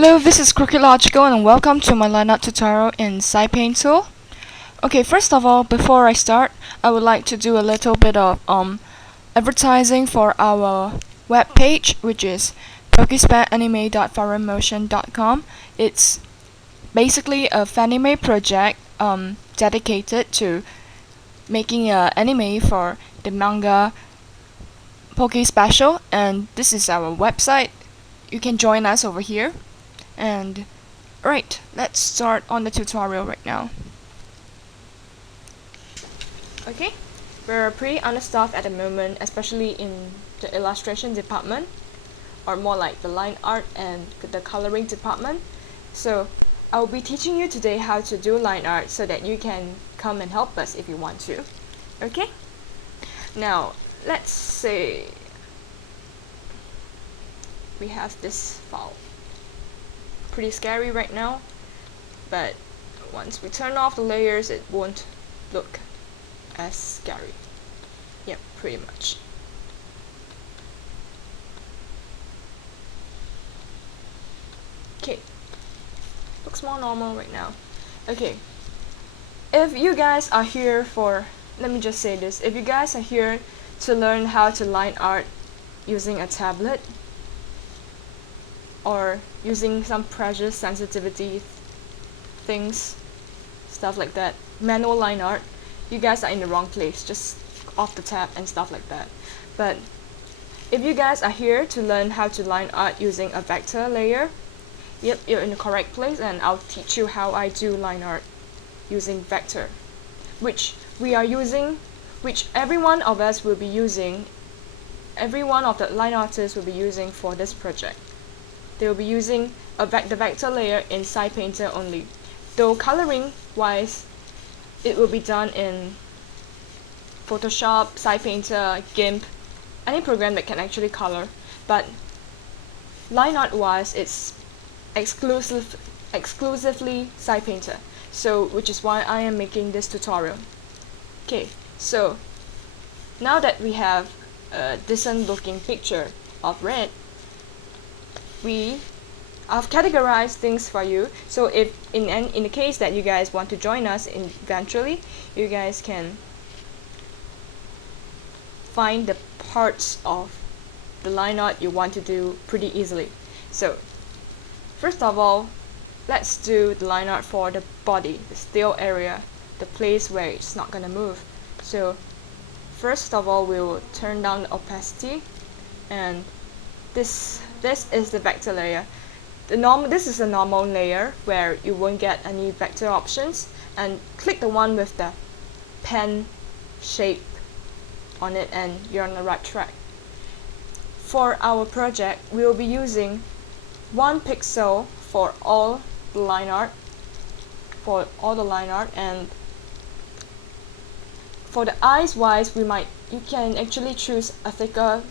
Hello, this is Crooked Logical and welcome to my line art tutorial in Sai Paintool. Okay, first of all, before I start, I would like to do a little bit of advertising for our webpage, which is pokespananime.foreignmotion.com. It's basically a fanime project dedicated to making an anime for the manga Poke Special, and this is our website. You can join us over here. And right, let's start on the tutorial right now. Okay, we're pretty understaffed at the moment, especially in the illustration department, or more like the line art and the coloring department. So I will be teaching you today how to do line art so that you can come and help us if you want to. Okay, now let's say we have this file. Pretty scary right now, but once we turn off the layers it won't look as scary. Yep, pretty much. Okay, looks more normal right now. Okay, if you guys are here for, let me just say this, if you guys are here to learn how to line art using a tablet or using some pressure sensitivity things, stuff like that, manual line art, you guys are in the wrong place, just off the tab and stuff like that. But if you guys are here to learn how to line art using a vector layer, yep, you're in the correct place, and I'll teach you how I do line art using vector, which every one of us will be using, every one of the line artists will be using for this project. They will be using the vector layer in Sai Painter only. Though coloring wise, it will be done in Photoshop, Sai Painter, GIMP, any program that can actually color. But line art wise, it's exclusively Sai Painter. So, which is why I am making this tutorial. Okay, so now that we have a decent looking picture of red, I've categorized things for you, so if in the case that you guys want to join us eventually, you guys can find the parts of the line art you want to do pretty easily. So first of all, let's do the line art for the body, the still area, the place where it's not gonna move. So first of all, we will turn down the opacity, and this is the vector layer. This is a normal layer where you won't get any vector options, and click the one with the pen shape on it and you're on the right track. For our project, we will be using 1 pixel for all the line art, and for the eyes wise, you can actually choose a thicker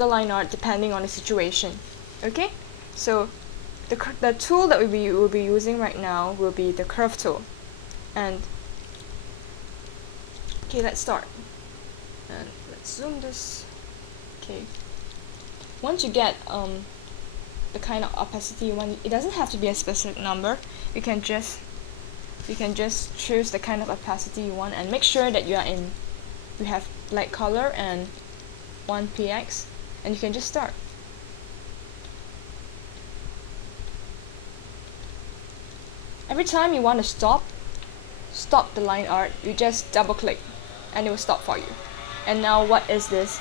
line art depending on the situation. Okay, so the tool that we will be using right now will be the curve tool. And okay, let's start. And let's zoom this. Okay, once you get the kind of opacity you want, it doesn't have to be a specific number. You can just choose the kind of opacity you want, and make sure that you have light color and 1px, and you can just start. Every time you want to stop the line art, you just double click and it will stop for you. And now what is this?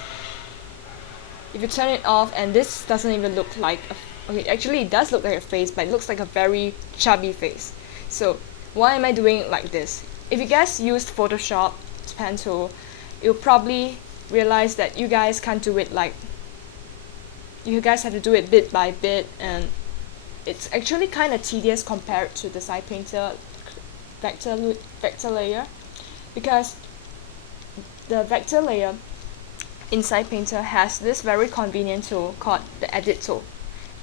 If you turn it off, and this doesn't even look like okay, actually it does look like a face, but it looks like a very chubby face. So why am I doing it like this? If you guys used Photoshop, pen tool, you'll probably realize that you guys can't do it like, you guys have to do it bit by bit, and it's actually kind of tedious compared to the Sai Painter vector layer, because the vector layer in Sai Painter has this very convenient tool called the edit tool.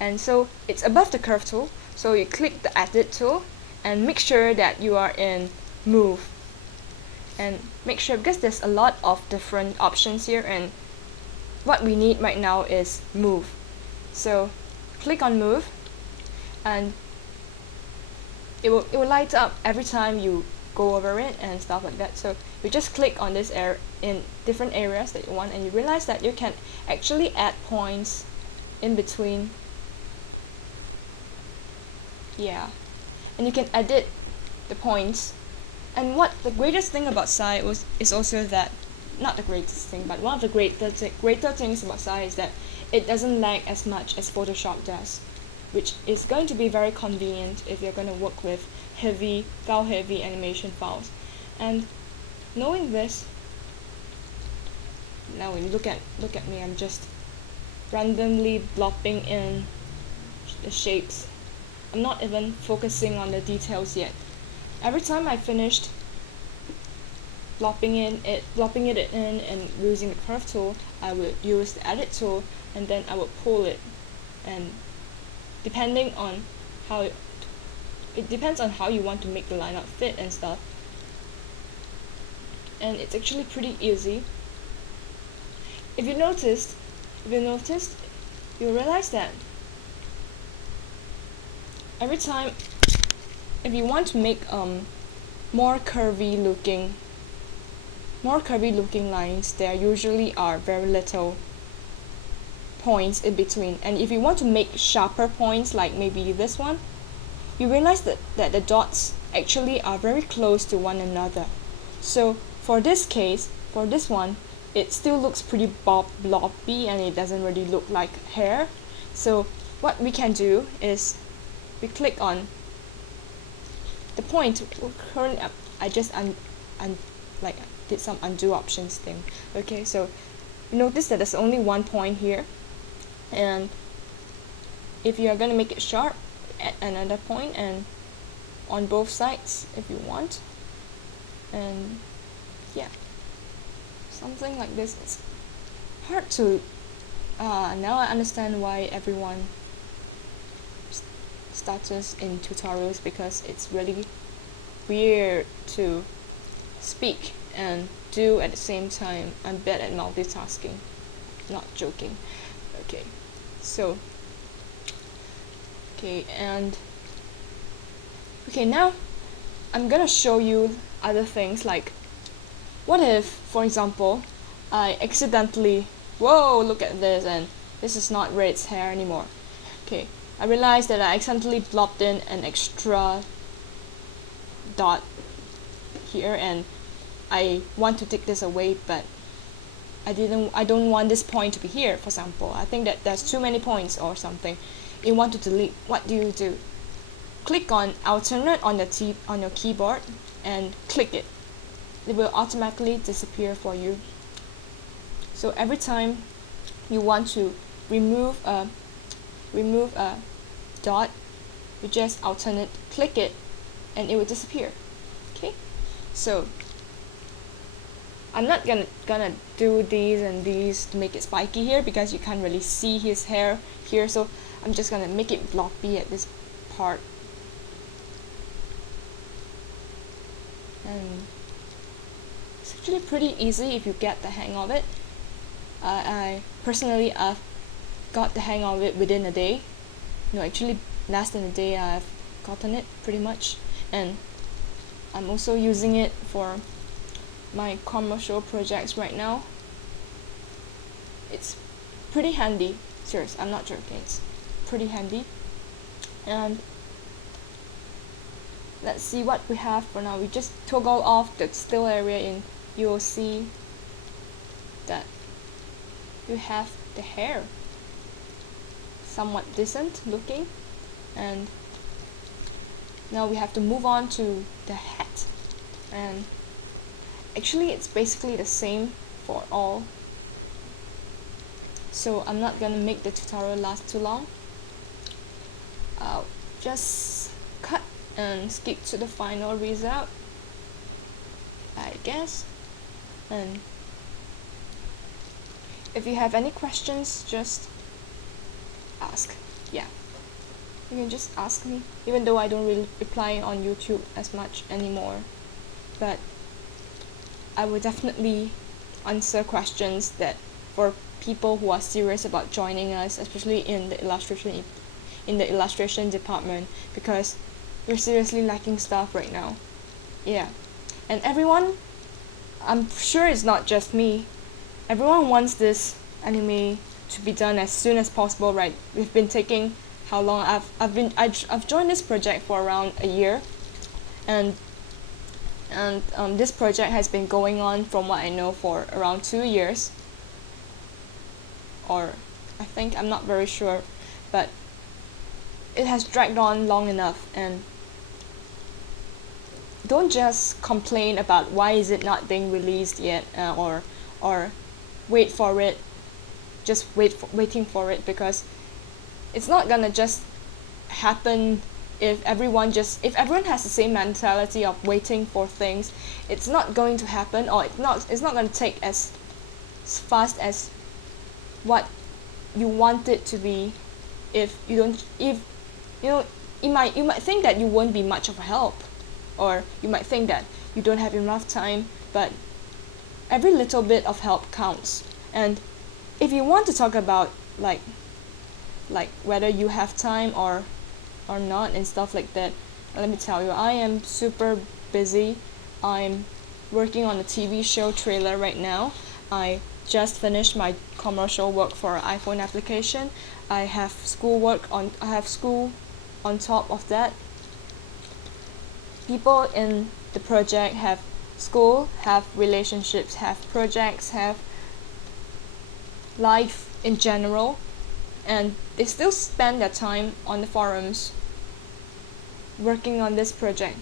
And so it's above the curve tool, so you click the edit tool and make sure that you are in move, and make sure, because there's a lot of different options here, and what we need right now is move. So click on move, and it will light up every time you go over it and stuff like that. So you just click on this in different areas that you want, and you realize that you can actually add points in between. Yeah, and you can edit the points. And what the greatest thing about Sai is also that, not the greatest thing, but one of the greater things about Sai is that it doesn't lag as much as Photoshop does, which is going to be very convenient if you're going to work with file-heavy animation files. And knowing this, now when you look at me, I'm just randomly blopping in the shapes. I'm not even focusing on the details yet. Every time I finished blopping it in and using the curve tool, I would use the edit tool, and then I would pull it, and depending on how it depends on how you want to make the line art fit and stuff. And it's actually pretty easy. If you noticed, you'll realize that every time, if you want to make more curvy looking lines, there usually are very little points in between. And if you want to make sharper points, like maybe this one, you realize that the dots actually are very close to one another. So for this case, for this one, it still looks pretty bloppy, and it doesn't really look like hair. So what we can do is we click on the point. Currently I just did some undo options thing. Okay, so you notice that there's only one point here, and if you are going to make it sharp, add another point, and on both sides if you want. And yeah, something like this. It's hard to now I understand why everyone starts in tutorials, because it's really weird to speak and do at the same time. I'm bad at multitasking, not joking. Okay, so now I'm gonna show you other things, like what if, for example, I accidentally, whoa, look at this, and this is not Red's hair anymore. Okay, I realized that I accidentally blopped in an extra dot here, and I want to take this away, but I don't want this point to be here, for example. I think that there's too many points or something. You want to delete. What do? Click on alternate on your keyboard and click it. It will automatically disappear for you. So every time you want to remove a dot, you just alternate click it, and it will disappear. Okay, so I'm not gonna do these and these to make it spiky here, because you can't really see his hair here, so I'm just gonna make it bloppy at this part. And it's actually pretty easy if you get the hang of it. I personally, I've got the hang of it within a day. No, actually less than a day I've gotten it pretty much, and I'm also using it for my commercial projects right now. It's pretty handy. Serious, I'm not joking. It's pretty handy. And let's see what we have for now. We just toggle off the still area, and you will see that you have the hair somewhat decent looking. And now we have to move on to the hat, and actually it's basically the same for all, so I'm not gonna make the tutorial last too long. I'll just cut and skip to the final result, I guess. And if you have any questions, just ask. Yeah, you can just ask me, even though I don't really reply on YouTube as much anymore, but I will definitely answer questions that for people who are serious about joining us, especially in the in the illustration department because we're seriously lacking staff right now. Yeah, and everyone, I'm sure it's not just me, everyone wants this anime to be done as soon as possible, right? We've been taking how long? I've joined this project for around a year, and this project has been going on, from what I know, for around 2 years, or I think, I'm not very sure, but it has dragged on long enough. And don't just complain about why is it not being released yet, or wait for it, just waiting for it, because it's not gonna just happen. If everyone has the same mentality of waiting for things, it's not going to happen, or it's not going to take as fast as what you want it to be. If you don't if you know you might think that you won't be much of a help, or you might think that you don't have enough time, but every little bit of help counts. And if you want to talk about like whether you have time or not and stuff like that, let me tell you, I am super busy. I'm working on a TV show trailer right now. I just finished my commercial work for an iPhone application. I have school on top of that. People in the project have school, have relationships, have projects, have life in general, and they still spend their time on the forums working on this project.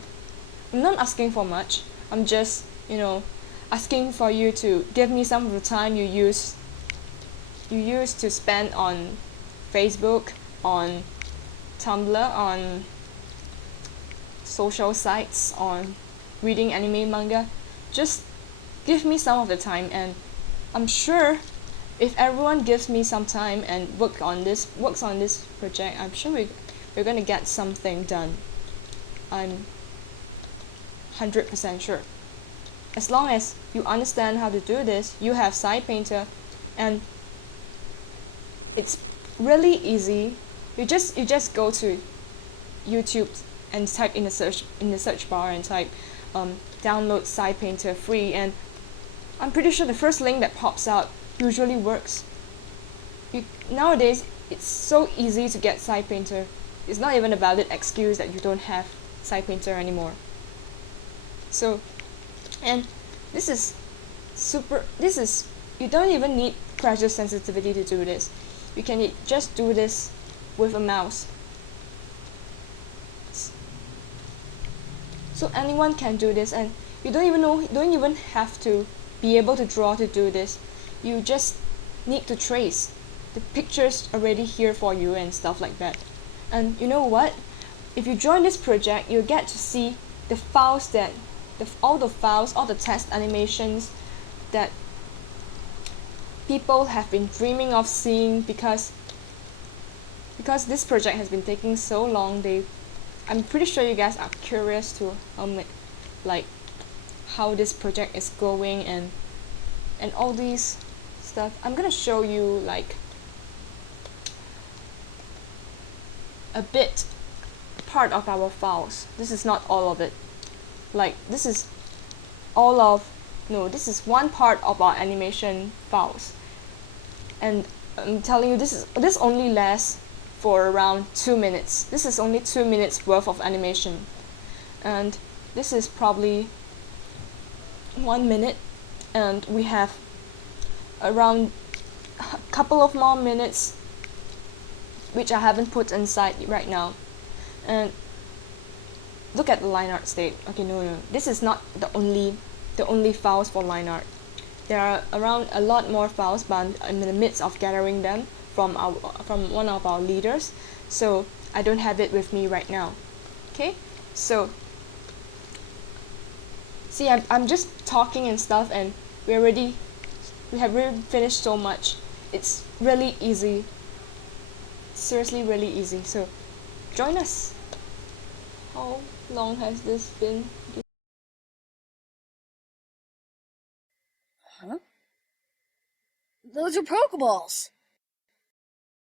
I'm not asking for much. I'm just, asking for you to give me some of the time you use to spend on Facebook, on Tumblr, on social sites, on reading anime, manga. Just give me some of the time, and I'm sure if everyone gives me some time and works on this project, I'm sure we're gonna get something done. I'm 100% sure. As long as you understand how to do this, you have Sai Painter, and it's really easy. You just go to YouTube and type in the search bar and type download Sai Painter free, and I'm pretty sure the first link that pops out usually works. Nowadays, it's so easy to get Sai Painter. It's not even a valid excuse that you don't have Sai Painter anymore. So, and this is you don't even need pressure sensitivity to do this. You can just do this with a mouse. So anyone can do this, and you don't even have to be able to draw to do this. You just need to trace. The picture's already here for you and stuff like that. And you know what? If you join this project, you'll get to see the files all the test animations that people have been dreaming of seeing, because this project has been taking so long. I'm pretty sure you guys are curious to like how this project is going and all these stuff. I'm gonna show you like a bit part of our files. This is not all of it. Like this is one part of our animation files, and I'm telling you, this only lasts for around 2 minutes. This is only 2 minutes worth of animation, and this is probably 1 minute, and we have around a couple of more minutes which I haven't put inside right now. And look at the line art state. Okay, no, this is not the only files for line art. There are around a lot more files, but I'm in the midst of gathering them from one of our leaders, so I don't have it with me right now. Okay, so see, I'm just talking and stuff, and we have already finished so much. It's really easy, seriously really easy. So join us. How long has this been? Huh? Those are Pokeballs.